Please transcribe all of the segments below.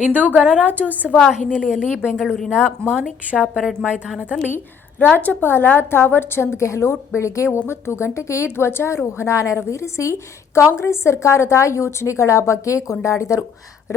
ಇಂದು ಗಣರಾಜ್ಯೋತ್ಸವ ಹಿನ್ನೆಲೆಯಲ್ಲಿ ಬೆಂಗಳೂರಿನ ಮಾಣಿಕ್ ಷಾ ಪರೇಡ್ ಮೈದಾನದಲ್ಲಿ ರಾಜ್ಯಪಾಲ ಥಾವರ್ ಚಂದ್ ಗೆಹ್ಲೋಟ್ ಬೆಳಗ್ಗೆ 9 ಗಂಟೆಗೆ ಧ್ವಜಾರೋಹಣ ನೆರವೇರಿಸಿ ಕಾಂಗ್ರೆಸ್ ಸರ್ಕಾರದ ಯೋಜನೆಗಳ ಬಗ್ಗೆ ಕೊಂಡಾಡಿದರು.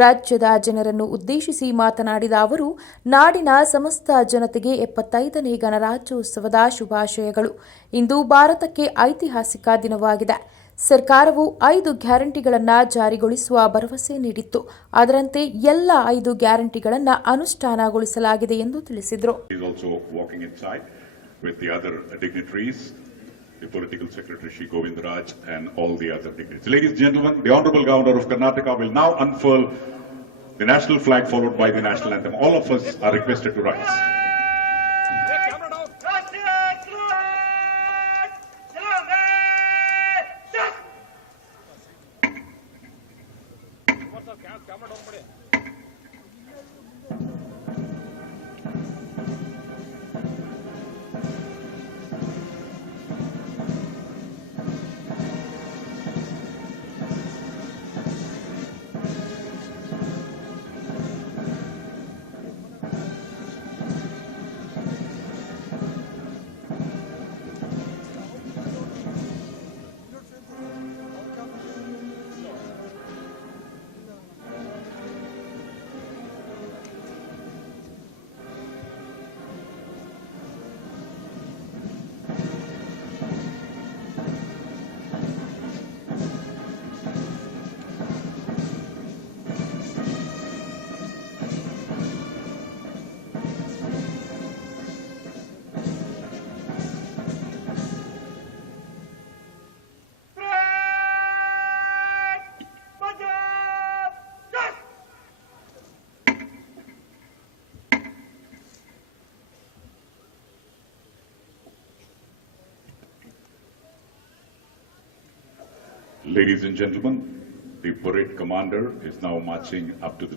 ರಾಜ್ಯದ ಜನರನ್ನು ಉದ್ದೇಶಿಸಿ ಮಾತನಾಡಿದ ಅವರು, ನಾಡಿನ ಸಮಸ್ತ ಜನತೆಗೆ 75ನೇ ಗಣರಾಜ್ಯೋತ್ಸವದ ಶುಭಾಶಯಗಳು. ಇಂದು ಭಾರತಕ್ಕೆ ಐತಿಹಾಸಿಕ ದಿನವಾಗಿದೆ. ಸರ್ಕಾರವು 5 ಗ್ಯಾರಂಟಿಗಳನ್ನು ಜಾರಿಗೊಳಿಸುವ ಭರವಸೆ ನೀಡಿತ್ತು. ಅದರಂತೆ ಎಲ್ಲ 5 ಗ್ಯಾರಂಟಿಗಳನ್ನು ಅನುಷ್ಠಾನಗೊಳಿಸಲಾಗಿದೆ ಎಂದು ತಿಳಿಸಿದರು. With the other dignitaries, the political secretary Shri Govind Raj and all the other dignitaries. Ladies and gentlemen, the Honorable Governor of Karnataka will now unfurl the national flag followed by the national anthem. All of us are requested to rise. Ladies and gentlemen, the parade commander is now marching up to the